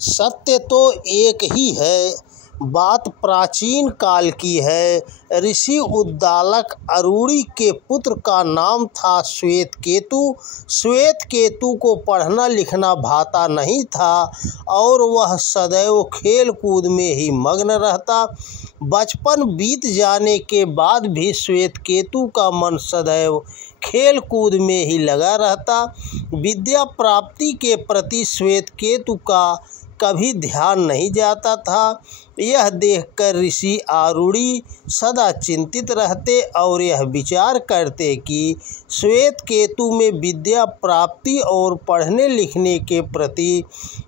सत्य तो एक ही है, बात प्राचीन काल की है। ऋषि उद्दालक अरूणी के पुत्र का नाम था श्वेतकेतु। श्वेतकेतु को पढ़ना लिखना भाता नहीं था और वह सदैव खेल कूद में ही मग्न रहता। बचपन बीत जाने के बाद भी श्वेतकेतु का मन सदैव खेल कूद में ही लगा रहता। विद्या प्राप्ति के प्रति श्वेतकेतु का कभी ध्यान नहीं जाता था। यह देखकर ऋषि अरूणी सदा चिंतित रहते और यह विचार करते कि श्वेतकेतु में विद्या प्राप्ति और पढ़ने लिखने के प्रति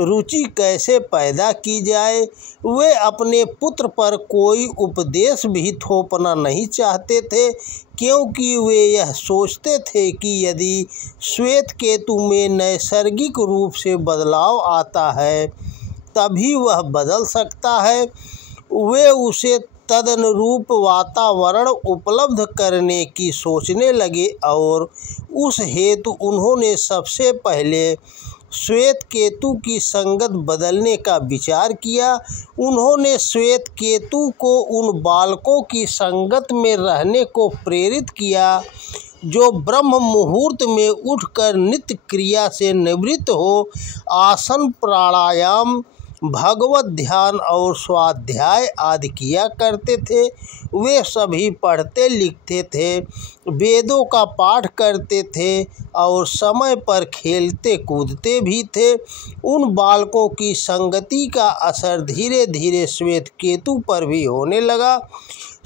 रुचि कैसे पैदा की जाए। वे अपने पुत्र पर कोई उपदेश भी थोपना नहीं चाहते थे, क्योंकि वे यह सोचते थे कि यदि श्वेतकेतु में नैसर्गिक रूप से बदलाव आता है तभी वह बदल सकता है। वे उसे तदनुरूप वातावरण उपलब्ध करने की सोचने लगे और उस हेतु उन्होंने सबसे पहले श्वेतकेतु की संगत बदलने का विचार किया। उन्होंने श्वेतकेतु को उन बालकों की संगत में रहने को प्रेरित किया जो ब्रह्म मुहूर्त में उठकर नित्य क्रिया से निवृत्त हो आसन प्राणायाम भगवत ध्यान और स्वाध्याय आदि किया करते थे। वे सभी पढ़ते लिखते थे, वेदों का पाठ करते थे और समय पर खेलते कूदते भी थे। उन बालकों की संगति का असर धीरे धीरे श्वेतकेतु पर भी होने लगा।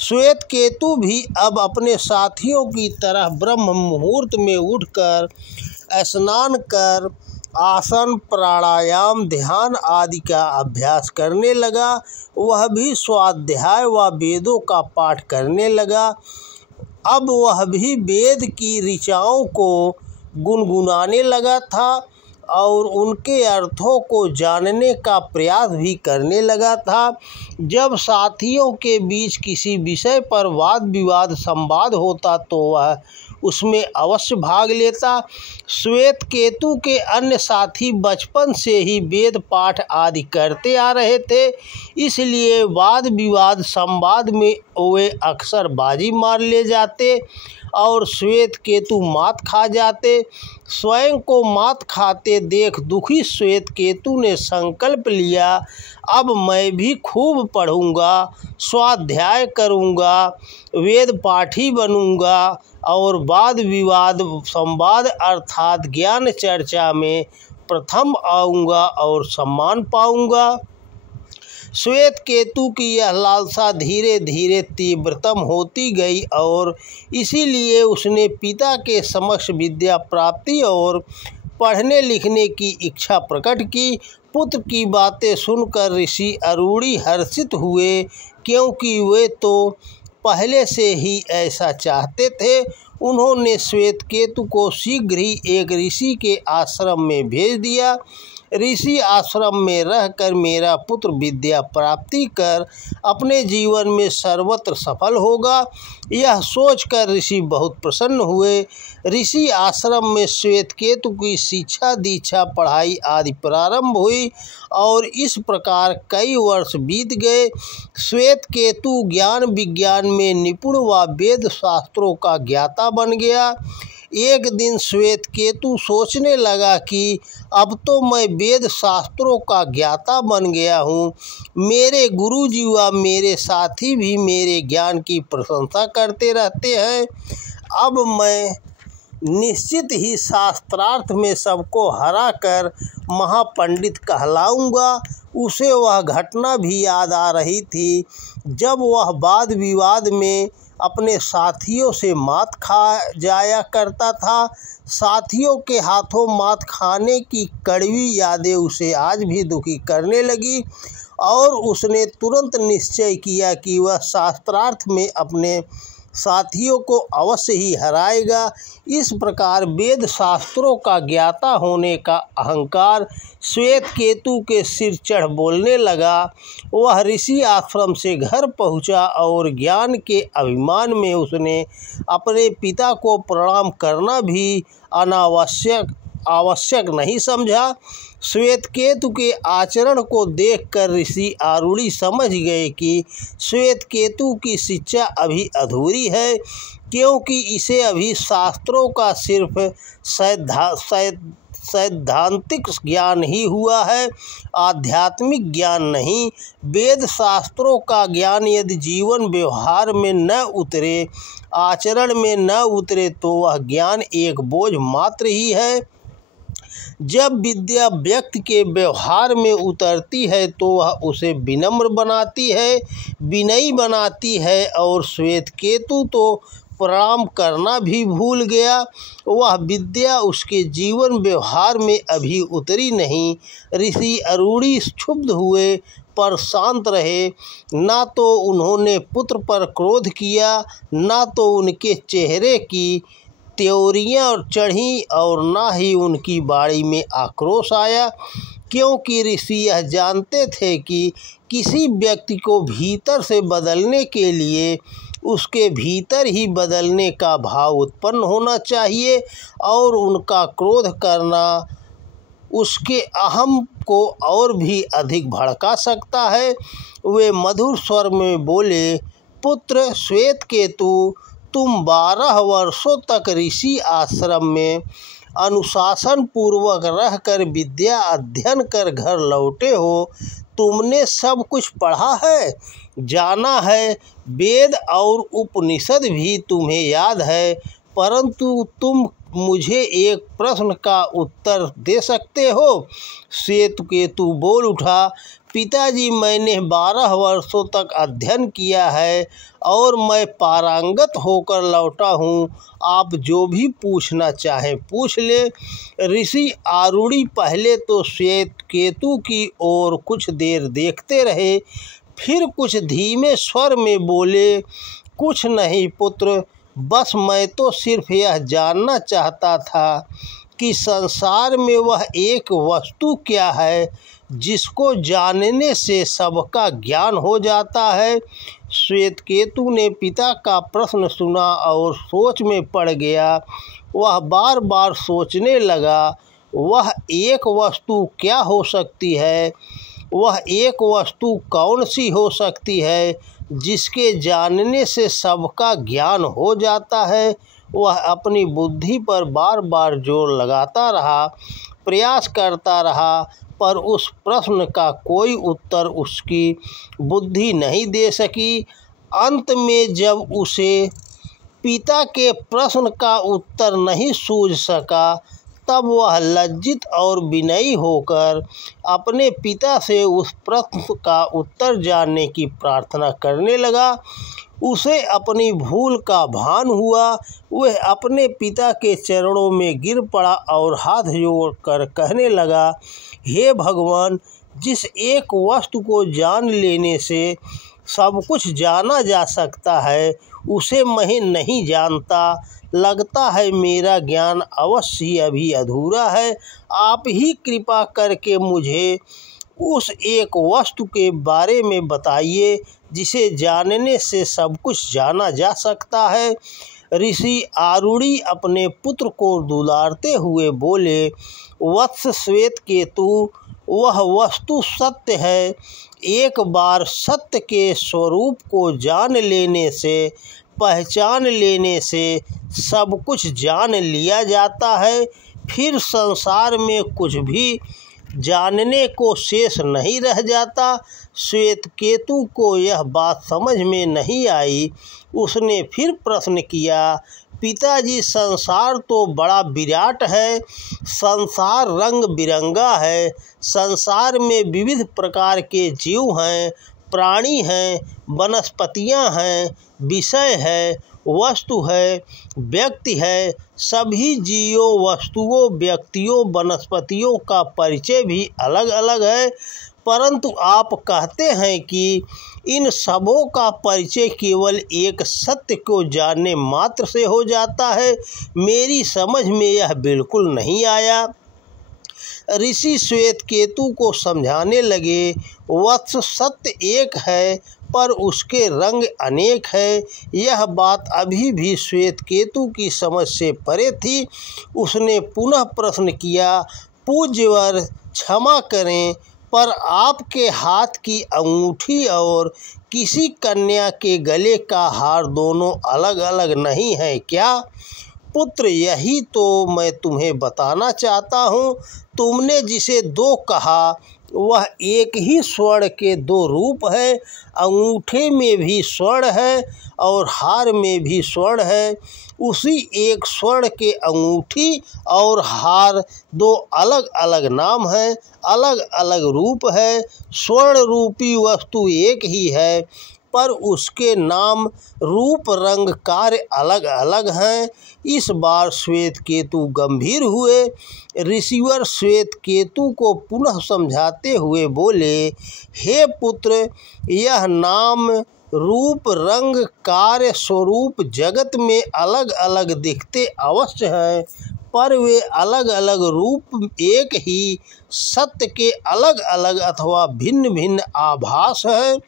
श्वेतकेतु भी अब अपने साथियों की तरह ब्रह्म मुहूर्त में उठकर स्नान कर आसन प्राणायाम ध्यान आदि का अभ्यास करने लगा। वह भी स्वाध्याय व वेदों का पाठ करने लगा। अब वह भी वेद की ऋचाओं को गुनगुनाने लगा था और उनके अर्थों को जानने का प्रयास भी करने लगा था। जब साथियों के बीच किसी विषय पर वाद विवाद संवाद होता तो वह उसमें अवश्य भाग लेता। श्वेतकेतु के अन्य साथी बचपन से ही वेद पाठ आदि करते आ रहे थे, इसलिए वाद विवाद संवाद में वे अक्सर बाजी मार ले जाते और श्वेतकेतु मात खा जाते। स्वयं को मात खाते देख दुखी श्वेतकेतु ने संकल्प लिया, अब मैं भी खूब पढ़ूंगा, स्वाध्याय करूंगा, वेद पाठी बनूंगा और वाद विवाद संवाद अर्थात ज्ञान चर्चा में प्रथम आऊँगा और सम्मान पाऊँगा। श्वेतकेतु की यह लालसा धीरे धीरे तीव्रतम होती गई और इसीलिए उसने पिता के समक्ष विद्या प्राप्ति और पढ़ने लिखने की इच्छा प्रकट की। पुत्र की बातें सुनकर ऋषि अरूणी हर्षित हुए, क्योंकि वे तो पहले से ही ऐसा चाहते थे। उन्होंने श्वेतकेतु को शीघ्र ही एक ऋषि के आश्रम में भेज दिया। ऋषि आश्रम में रहकर मेरा पुत्र विद्या प्राप्ति कर अपने जीवन में सर्वत्र सफल होगा, यह सोचकर ऋषि बहुत प्रसन्न हुए। ऋषि आश्रम में श्वेतकेतु की शिक्षा दीक्षा पढ़ाई आदि प्रारंभ हुई और इस प्रकार कई वर्ष बीत गए। श्वेतकेतु ज्ञान विज्ञान में निपुण व वेद शास्त्रों का ज्ञाता बन गया। एक दिन श्वेतकेतु सोचने लगा कि अब तो मैं वेद शास्त्रों का ज्ञाता बन गया हूँ, मेरे गुरुजी व मेरे साथी भी मेरे ज्ञान की प्रशंसा करते रहते हैं, अब मैं निश्चित ही शास्त्रार्थ में सबको हरा कर महापंडित कहलाऊंगा। उसे वह घटना भी याद आ रही थी जब वह वाद विवाद में अपने साथियों से मात खा जाया करता था। साथियों के हाथों मात खाने की कड़वी यादें उसे आज भी दुखी करने लगी और उसने तुरंत निश्चय किया कि वह शास्त्रार्थ में अपने साथियों को अवश्य ही हराएगा। इस प्रकार वेद शास्त्रों का ज्ञाता होने का अहंकार श्वेतकेतु के सिर चढ़ बोलने लगा। वह ऋषि आश्रम से घर पहुंचा और ज्ञान के अभिमान में उसने अपने पिता को प्रणाम करना भी आवश्यक नहीं समझा। श्वेतकेतु के आचरण को देखकर ऋषि आरूढ़ी समझ गए कि श्वेतकेतु की शिक्षा अभी अधूरी है, क्योंकि इसे अभी शास्त्रों का सिर्फ सैद्धांतिक ज्ञान ही हुआ है, आध्यात्मिक ज्ञान नहीं। वेद शास्त्रों का ज्ञान यदि जीवन व्यवहार में न उतरे, आचरण में न उतरे, तो वह ज्ञान एक बोझ मात्र ही है। जब विद्या व्यक्ति के व्यवहार में उतरती है तो वह उसे विनम्र बनाती है, विनयी बनाती है। और श्वेतकेतु तो प्रणाम करना भी भूल गया। वह विद्या उसके जीवन व्यवहार में अभी उतरी नहीं। ऋषि आरूढ़ी क्षुब्ध हुए पर शांत रहे। ना तो उन्होंने पुत्र पर क्रोध किया, ना तो उनके चेहरे की त्योरियां चढ़ीं और ना ही उनकी बाणी में आक्रोश आया, क्योंकि ऋषि यह जानते थे कि किसी व्यक्ति को भीतर से बदलने के लिए उसके भीतर ही बदलने का भाव उत्पन्न होना चाहिए, और उनका क्रोध करना उसके अहम को और भी अधिक भड़का सकता है। वे मधुर स्वर में बोले, पुत्र श्वेतकेतु, तुम 12 वर्षों तक ऋषि आश्रम में अनुशासन पूर्वक रहकर विद्या अध्ययन कर घर लौटे हो। तुमने सब कुछ पढ़ा है, जाना है, वेद और उपनिषद भी तुम्हें याद है, परंतु तुम मुझे एक प्रश्न का उत्तर दे सकते हो? श्वेतकेतु बोल उठा, पिताजी, मैंने 12 वर्षों तक अध्ययन किया है और मैं पारंगत होकर लौटा हूँ। आप जो भी पूछना चाहें पूछ ले। ऋषि आरूढ़ी पहले तो श्वेतकेतु की ओर कुछ देर देखते रहे, फिर कुछ धीमे स्वर में बोले, कुछ नहीं पुत्र, बस मैं तो सिर्फ यह जानना चाहता था कि संसार में वह एक वस्तु क्या है जिसको जानने से सबका ज्ञान हो जाता है। श्वेतकेतु ने पिता का प्रश्न सुना और सोच में पड़ गया। वह बार बार सोचने लगा, वह एक वस्तु क्या हो सकती है? वह एक वस्तु कौन सी हो सकती है जिसके जानने से सबका ज्ञान हो जाता है? वह अपनी बुद्धि पर बार बार जोर लगाता रहा, प्रयास करता रहा, पर उस प्रश्न का कोई उत्तर उसकी बुद्धि नहीं दे सकी। अंत में जब उसे पिता के प्रश्न का उत्तर नहीं सूझ सका, तब वह लज्जित और विनयी होकर अपने पिता से उस प्रश्न का उत्तर जानने की प्रार्थना करने लगा। उसे अपनी भूल का भान हुआ। वह अपने पिता के चरणों में गिर पड़ा और हाथ जोड़कर कहने लगा, हे भगवान, जिस एक वस्तु को जान लेने से सब कुछ जाना जा सकता है, उसे मैं नहीं जानता। लगता है मेरा ज्ञान अवश्य ही अभी अधूरा है। आप ही कृपा करके मुझे उस एक वस्तु के बारे में बताइए जिसे जानने से सब कुछ जाना जा सकता है। ऋषि आरूढ़ी अपने पुत्र को दुलारते हुए बोले, वत्स श्वेतकेतु, वह वस्तु सत्य है। एक बार सत्य के स्वरूप को जान लेने से, पहचान लेने से सब कुछ जान लिया जाता है। फिर संसार में कुछ भी जानने को शेष नहीं रह जाता। श्वेतकेतु को यह बात समझ में नहीं आई। उसने फिर प्रश्न किया, पिताजी, संसार तो बड़ा विराट है, संसार रंग बिरंगा है, संसार में विविध प्रकार के जीव हैं, प्राणी हैं, वनस्पतियां हैं, विषय है, वस्तु है, व्यक्ति है। सभी जीवों, वस्तुओं, व्यक्तियों, वनस्पतियों का परिचय भी अलग अलग है, परंतु आप कहते हैं कि इन सबों का परिचय केवल एक सत्य को जानने मात्र से हो जाता है। मेरी समझ में यह बिल्कुल नहीं आया। ऋषि श्वेत केतु को समझाने लगे, वत्स सत्य एक है पर उसके रंग अनेक है। यह बात अभी भी श्वेत केतु की समझ से परे थी। उसने पुनः प्रश्न किया, पूज्यवर क्षमा करें, पर आपके हाथ की अंगूठी और किसी कन्या के गले का हार दोनों अलग अलग नहीं है क्या? पुत्र, यही तो मैं तुम्हें बताना चाहता हूँ। तुमने जिसे दो कहा वह एक ही स्वर्ण के दो रूप है। अंगूठे में भी स्वर्ण है और हार में भी स्वर्ण है। उसी एक स्वर्ण के अंगूठी और हार दो अलग अलग नाम है, अलग अलग रूप है। स्वर्ण रूपी वस्तु एक ही है पर उसके नाम, रूप, रंग, कार्य अलग अलग हैं। इस बार श्वेत केतु गंभीर हुए। ऋषिवर श्वेत केतु को पुनः समझाते हुए बोले, हे पुत्र, यह नाम, रूप, रंग, कार्य, स्वरूप जगत में अलग अलग दिखते अवश्य हैं, पर वे अलग अलग रूप एक ही सत्य के अलग अलग अथवा भिन्न भिन्न आभास हैं।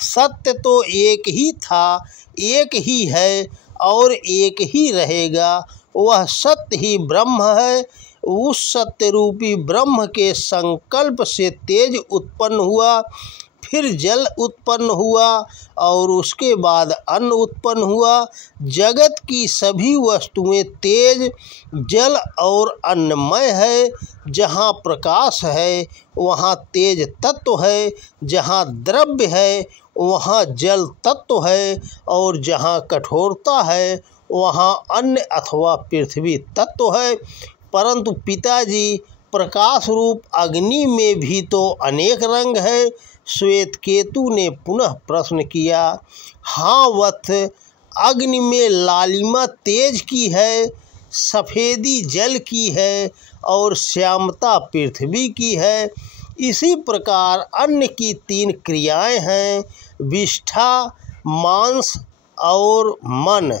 सत्य तो एक ही था, एक ही है और एक ही रहेगा। वह सत्य ही ब्रह्म है। उस सत्य रूपी ब्रह्म के संकल्प से तेज उत्पन्न हुआ, फिर जल उत्पन्न हुआ और उसके बाद अन्न उत्पन्न हुआ। जगत की सभी वस्तुएं तेज, जल और अन्नमय है। जहाँ प्रकाश है वहाँ तेज तत्व है, जहाँ द्रव्य है वहाँ जल तत्व है और जहाँ कठोरता है वहाँ अन्न अथवा पृथ्वी तत्व है। परंतु पिताजी, प्रकाश रूप अग्नि में भी तो अनेक रंग है। श्वेत केतु ने पुनः प्रश्न किया, हाँ वत्स, अग्नि में लालिमा तेज की है, सफ़ेदी जल की है और श्यामता पृथ्वी की है। इसी प्रकार अन्न की तीन क्रियाएं हैं, विष्ठा, मांस और मन।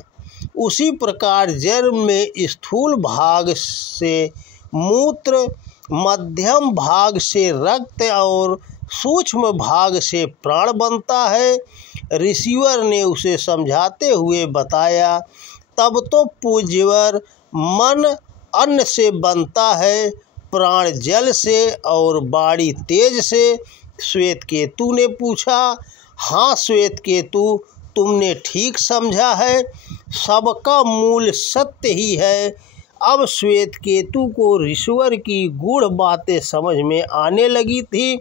उसी प्रकार जल में स्थूल भाग से मूत्र, मध्यम भाग से रक्त और सूक्ष्म भाग से प्राण बनता है। ऋषिवर ने उसे समझाते हुए बताया, तब तो पूज्यवर, मन अन्न से बनता है, प्राण जल से और वाणी तेज से। श्वेत केतु ने पूछा, हाँ श्वेत केतु, तुमने ठीक समझा है। सबका मूल सत्य ही है। अब श्वेत केतु को ऋषिवर की गूढ़ बातें समझ में आने लगी थी।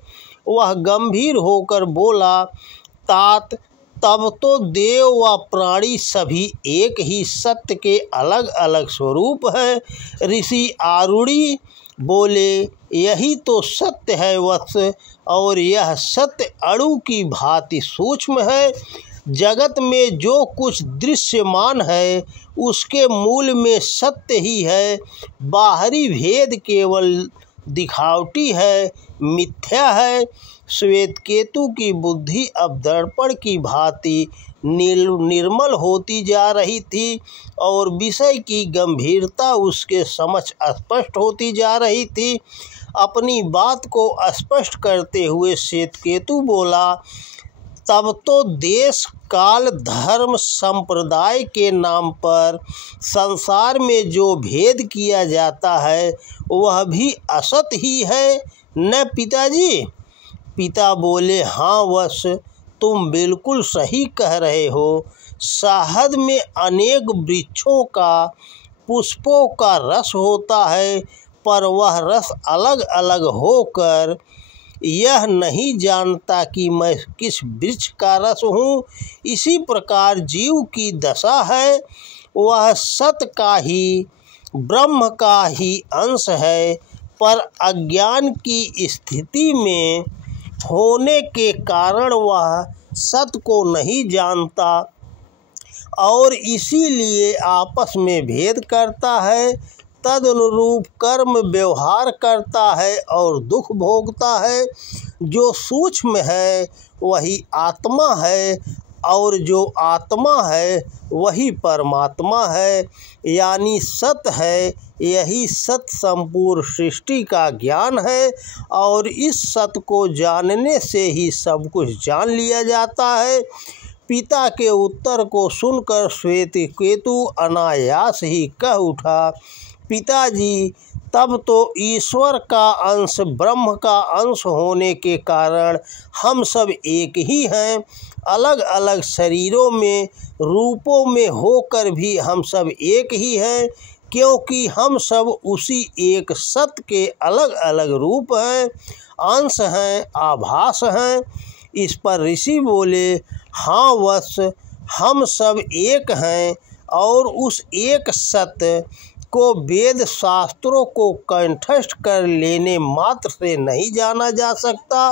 वह गंभीर होकर बोला, तात, तब तो देव व प्राणी सभी एक ही सत्य के अलग अलग स्वरूप हैं। ऋषि आरूढ़ी बोले, यही तो सत्य है वत्स, और यह सत्य अणु की भांति सूक्ष्म है। जगत में जो कुछ दृश्यमान है उसके मूल में सत्य ही है। बाहरी भेद केवल दिखावटी है, मिथ्या है। श्वेत केतु की बुद्धि अब दर्पण की भांति निर्मल होती जा रही थी और विषय की गंभीरता उसके समझ स्पष्ट होती जा रही थी। अपनी बात को स्पष्ट करते हुए श्वेत केतु बोला, तब तो देश, काल, धर्म, संप्रदाय के नाम पर संसार में जो भेद किया जाता है वह भी असत ही है न पिताजी? पिता बोले, हाँ वत्स, तुम बिल्कुल सही कह रहे हो। शहद में अनेक वृक्षों का, पुष्पों का रस होता है, पर वह रस अलग अलग होकर यह नहीं जानता कि मैं किस वृक्ष का रस हूँ। इसी प्रकार जीव की दशा है। वह सत का ही, ब्रह्म का ही अंश है, पर अज्ञान की स्थिति में होने के कारण वह सत को नहीं जानता और इसीलिए आपस में भेद करता है। तदनुरूप कर्म व्यवहार करता है और दुख भोगता है। जो सूक्ष्म है वही आत्मा है, और जो आत्मा है वही परमात्मा है, यानी सत है। यही सत संपूर्ण सृष्टि का ज्ञान है और इस सत को जानने से ही सब कुछ जान लिया जाता है। पिता के उत्तर को सुनकर श्वेतकेतु अनायास ही कह उठा, पिताजी, तब तो ईश्वर का अंश, ब्रह्म का अंश होने के कारण हम सब एक ही हैं। अलग अलग शरीरों में, रूपों में होकर भी हम सब एक ही हैं, क्योंकि हम सब उसी एक सत्य के अलग अलग रूप हैं, अंश हैं, आभास हैं। इस पर ऋषि बोले, हाँ वत्स, हम सब एक हैं और उस एक सत्य को वेद शास्त्रों को कंठस्थ कर लेने मात्र से नहीं जाना जा सकता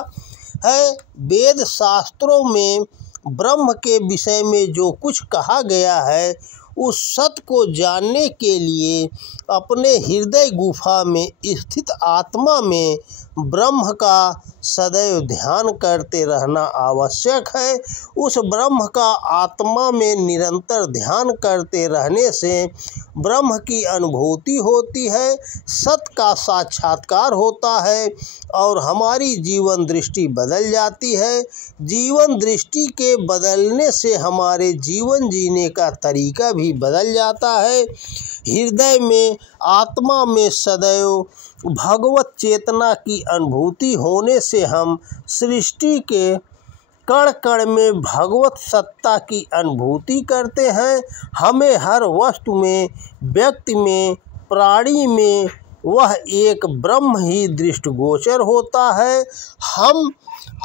है। वेद शास्त्रों में ब्रह्म के विषय में जो कुछ कहा गया है, उस सत्य को जानने के लिए अपने हृदय गुफा में स्थित आत्मा में ब्रह्म का सदैव ध्यान करते रहना आवश्यक है। उस ब्रह्म का आत्मा में निरंतर ध्यान करते रहने से ब्रह्म की अनुभूति होती है, सत्य का साक्षात्कार होता है और हमारी जीवन दृष्टि बदल जाती है। जीवन दृष्टि के बदलने से हमारे जीवन जीने का तरीका भी बदल जाता है। हृदय में, आत्मा में सदैव भगवत चेतना की अनुभूति होने से हम सृष्टि के कण कण में भगवत सत्ता की अनुभूति करते हैं। हमें हर वस्तु में, व्यक्ति में, प्राणी में वह एक ब्रह्म ही दृष्टिगोचर होता है। हम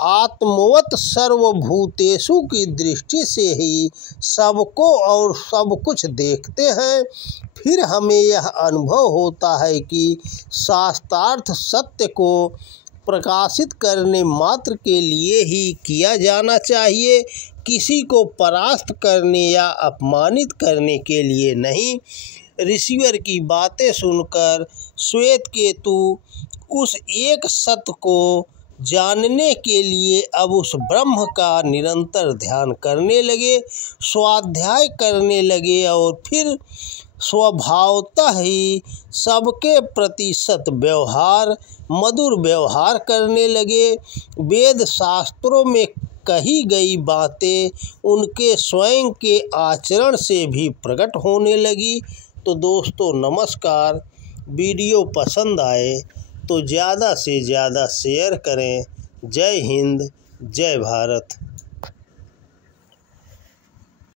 आत्मवत सर्वभूतेषु की दृष्टि से ही सबको और सब कुछ देखते हैं। फिर हमें यह अनुभव होता है कि शास्त्रार्थ सत्य को प्रकाशित करने मात्र के लिए ही किया जाना चाहिए, किसी को परास्त करने या अपमानित करने के लिए नहीं। ऋषिवर की बातें सुनकर श्वेतकेतु उस एक सत्य को जानने के लिए अब उस ब्रह्म का निरंतर ध्यान करने लगे, स्वाध्याय करने लगे और फिर स्वभावतः ही सबके प्रति सत व्यवहार, मधुर व्यवहार करने लगे। वेद शास्त्रों में कही गई बातें उनके स्वयं के आचरण से भी प्रकट होने लगी। तो दोस्तों नमस्कार, वीडियो पसंद आए तो ज़्यादा से ज़्यादा शेयर करें। जय हिंद, जय भारत।